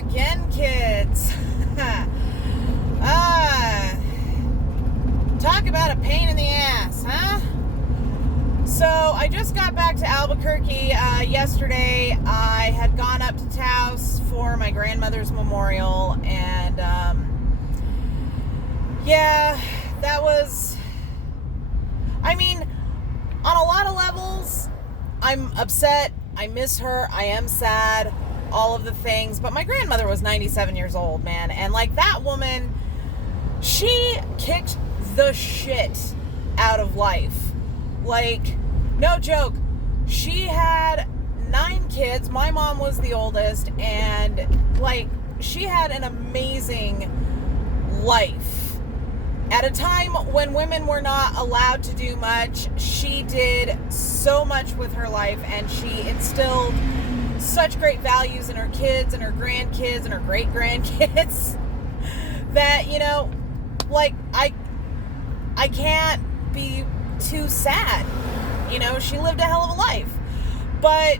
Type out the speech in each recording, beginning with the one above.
again, kids. Talk about a pain in the ass, huh? So I just got back to Albuquerque yesterday. I had gone up to Taos for my grandmother's memorial, and yeah, that was, I mean, on a lot of levels, I'm upset. I miss her. I am sad. All of the things. But my grandmother was 97 years old, man. And like that woman, she kicked the shit out of life. Like, no joke. She had 9 kids. My mom was the oldest. And like, she had an amazing life. At a time when women were not allowed to do much, she did so much with her life, and she instilled such great values in her kids and her grandkids and her great-grandkids that, you know, like, I can't be too sad. You know, she lived a hell of a life. But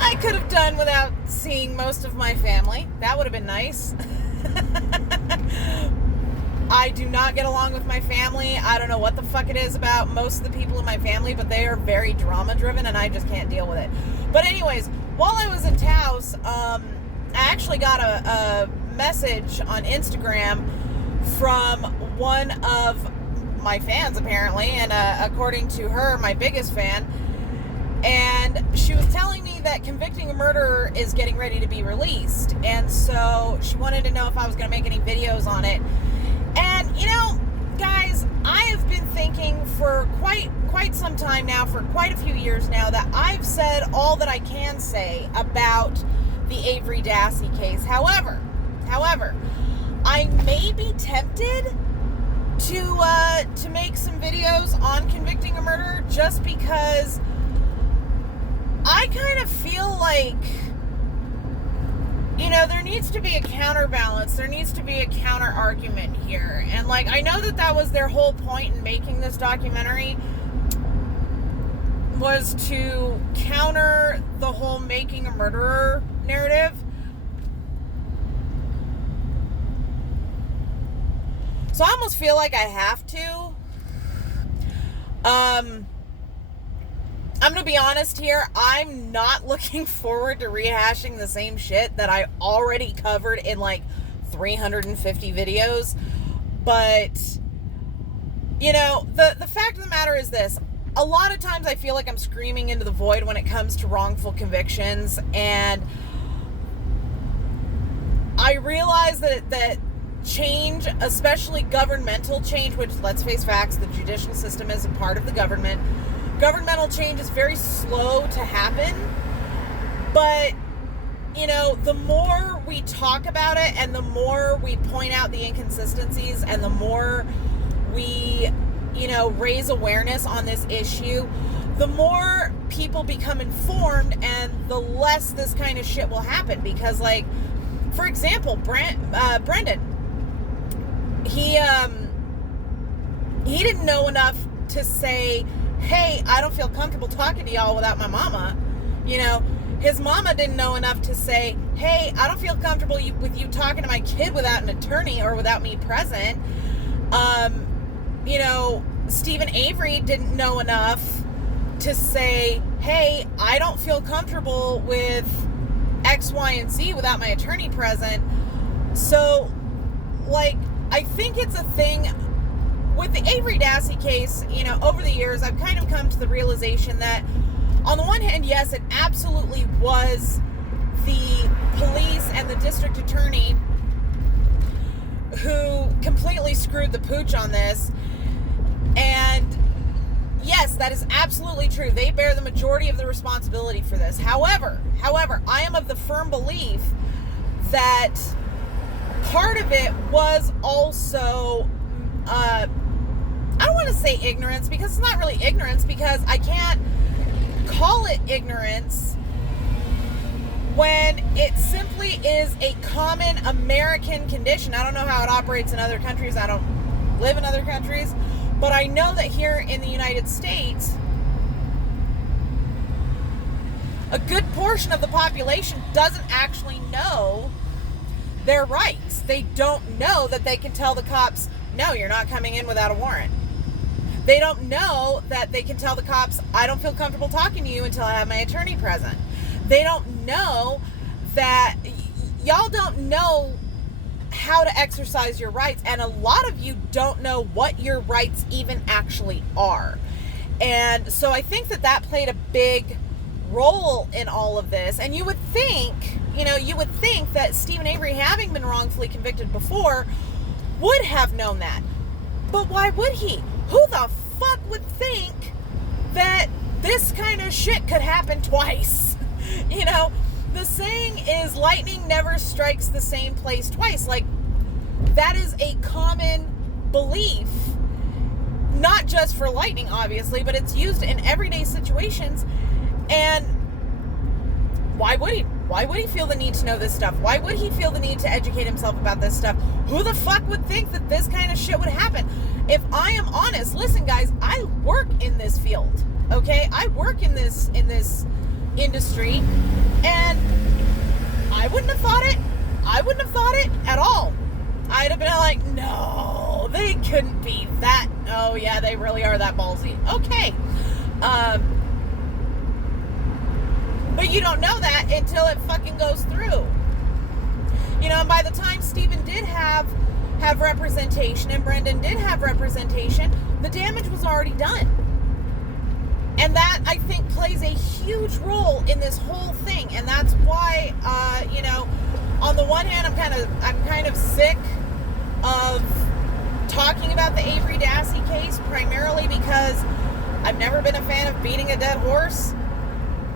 I could have done without seeing most of my family. That would have been nice. I do not get along with my family. I don't know what the fuck it is about most of the people in my family, but they are very drama driven and I just can't deal with it. But anyways, while I was in Taos, I actually got a message on Instagram from one of my fans, apparently, and according to her, my biggest fan. And she was telling me that Convicting a Murderer is getting ready to be released. And so she wanted to know if I was going to make any videos on it. And, you know, guys, I have been thinking for quite some time now, for quite a few years now, that I've said all that I can say about the Avery Dassey case. However, I may be tempted to make some videos on Convicting a Murderer just because I kind of feel like, you know, there needs to be a counterbalance. There needs to be a counter argument here. And like, I know that was their whole point in making this documentary, was to counter the whole making a murderer narrative. So I almost feel like I have to. I'm going to be honest here. I'm not looking forward to rehashing the same shit that I already covered in like 350 videos. But, you know, the fact of the matter is this. A lot of times I feel like I'm screaming into the void when it comes to wrongful convictions. And I realize that change, especially governmental change, which, let's face facts, the judicial system is a part of the government. Governmental change is very slow to happen, but, you know, the more we talk about it and the more we point out the inconsistencies and the more we, you know, raise awareness on this issue, the more people become informed and the less this kind of shit will happen. Because, like, for example, Brendan, he didn't know enough to say, hey, I don't feel comfortable talking to y'all without my mama. You know, his mama didn't know enough to say, hey, I don't feel comfortable with you talking to my kid without an attorney or without me present. You know, Stephen Avery didn't know enough to say, hey, I don't feel comfortable with X, Y, and Z without my attorney present. So, like, I think it's a thing. With the Avery Dassey case, you know, over the years, I've kind of come to the realization that, on the one hand, yes, it absolutely was the police and the district attorney who completely screwed the pooch on this. And yes, that is absolutely true. They bear the majority of the responsibility for this. However, I am of the firm belief that part of it was also, I don't want to say ignorance, because it's not really ignorance, because I can't call it ignorance when it simply is a common American condition. I don't know how it operates in other countries. I don't live in other countries. But I know that here in the United States, A good portion of the population doesn't actually know their rights. They don't know that they can tell the cops, no, you're not coming in without a warrant. They don't know that they can tell the cops, I don't feel comfortable talking to you until I have my attorney present. They don't know that y'all don't know how to exercise your rights, and a lot of you don't know what your rights even actually are. And so I think that played a big role in all of this. And you would think that Stephen Avery, having been wrongfully convicted before, would have known that. But why would he? Who the fuck would think that this kind of shit could happen twice? The saying is, lightning never strikes the same place twice. Like, that is a common belief, not just for lightning, obviously, but it's used in everyday situations. And why would he? Why would he feel the need to know this stuff? Why would he feel the need to educate himself about this stuff? Who the fuck would think that this kind of shit would happen? If I am honest, listen, guys, I work in this field, okay? I work in this industry, and I wouldn't have thought it. I wouldn't have thought it at all. I'd have been like, no, they couldn't be that. Oh, yeah, they really are that ballsy. Okay. But you don't know that until it fucking goes through. And by the time Stephen did have representation and Brendan did have representation, the damage was already done. And that, I think, plays a huge role in this whole thing. And that's why, on the one hand, I'm kind of sick of talking about the Avery Dassey case, primarily because I've never been a fan of beating a dead horse.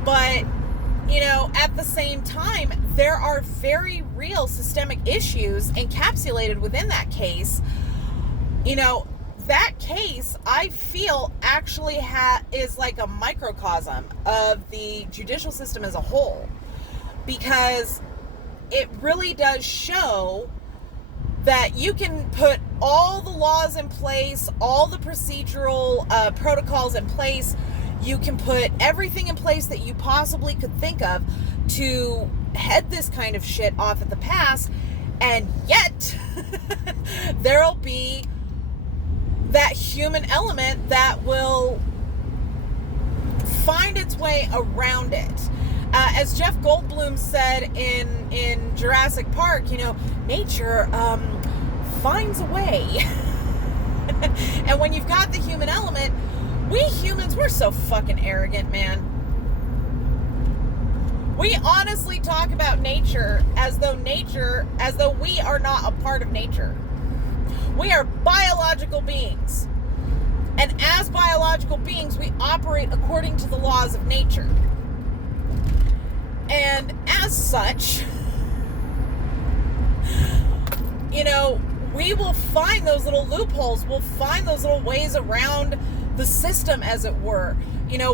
But, at the same time, there are very real systemic issues encapsulated within that case. That case, I feel, actually is like a microcosm of the judicial system as a whole, because it really does show that you can put all the laws in place, all the procedural protocols in place, you can put everything in place that you possibly could think of to head this kind of shit off at the pass, and yet there'll be that human element that will find its way around it. As Jeff Goldblum said in Jurassic Park, nature finds a way. And when you've got the human element, we humans, we're so fucking arrogant, man. We honestly talk about nature as though we are not a part of nature. We are biological beings. And as biological beings, we operate according to the laws of nature. And as such, we will find those little loopholes. We'll find those little ways around the system, as it were.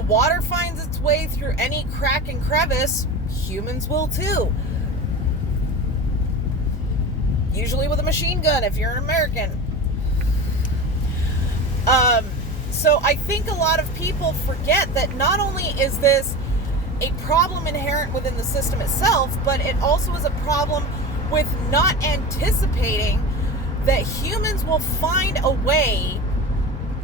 Water finds its way through any crack and crevice. Humans will too. Usually with a machine gun, if you're an American. So I think a lot of people forget that not only is this a problem inherent within the system itself, but it also is a problem with not anticipating that humans will find a way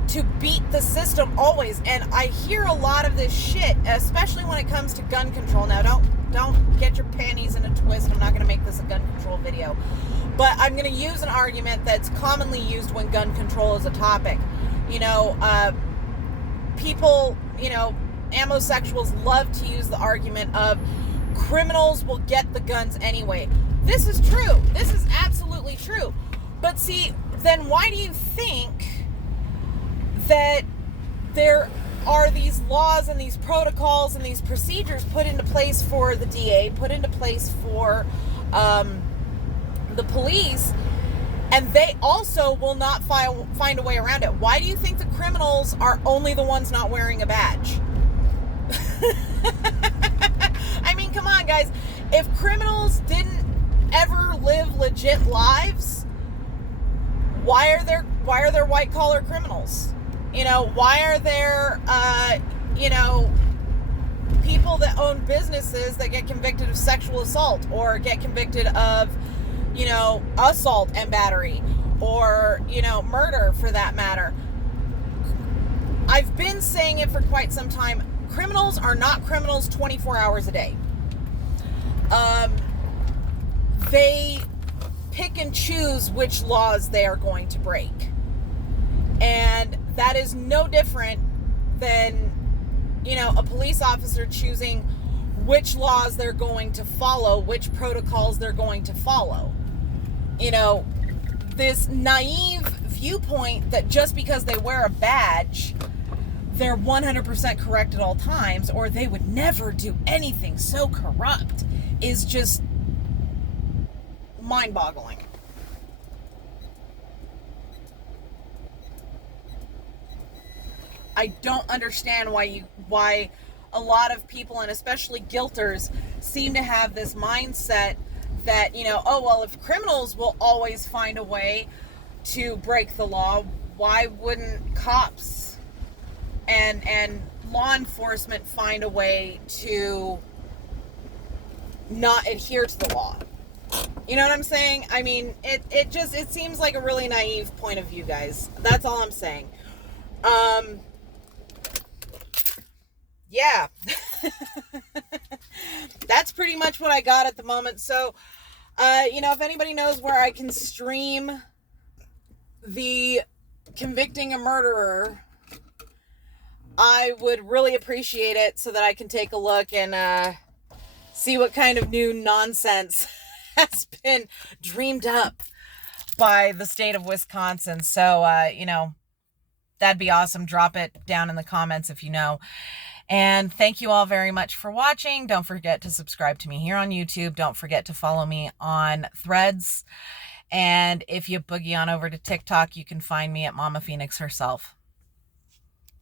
to beat the system always. And I hear a lot of this shit, especially when it comes to gun control. Now, don't get your panties in a twist. I'm not going to make this a gun control video. But I'm going to use an argument that's commonly used when gun control is a topic. People, ammosexuals love to use the argument of criminals will get the guns anyway. This is true. This is absolutely true. But see, then why do you think that there are these laws and these protocols and these procedures put into place for the DA, put into place for the police, and they also will not find a way around it? Why do you think the criminals are only the ones not wearing a badge? I mean, come on, guys. If criminals didn't ever live legit lives, why are there white collar criminals? Why are there people that own businesses that get convicted of sexual assault or get convicted of, assault and battery or, murder for that matter. I've been saying it for quite some time. Criminals are not criminals 24 hours a day. They pick and choose which laws they are going to break. And that is no different than, a police officer choosing which laws they're going to follow, which protocols they're going to follow. This naive viewpoint that just because they wear a badge, they're 100% correct at all times, or they would never do anything so corrupt, is just mind-boggling. I don't understand why a lot of people, and especially guilters, seem to have this mindset that, if criminals will always find a way to break the law, why wouldn't cops and law enforcement find a way to not adhere to the law? You know what I'm saying? I mean, it seems like a really naive point of view, guys. That's all I'm saying. Yeah. That's pretty much what I got at the moment. So, if anybody knows where I can stream the Convicting a Murderer, I would really appreciate it so that I can take a look and see what kind of new nonsense has been dreamed up by the state of Wisconsin. So, that'd be awesome. Drop it down in the comments if you know. And thank you all very much for watching. Don't forget to subscribe to me here on YouTube. Don't forget to follow me on Threads. And if you boogie on over to TikTok, you can find me at Mama Phoenix herself.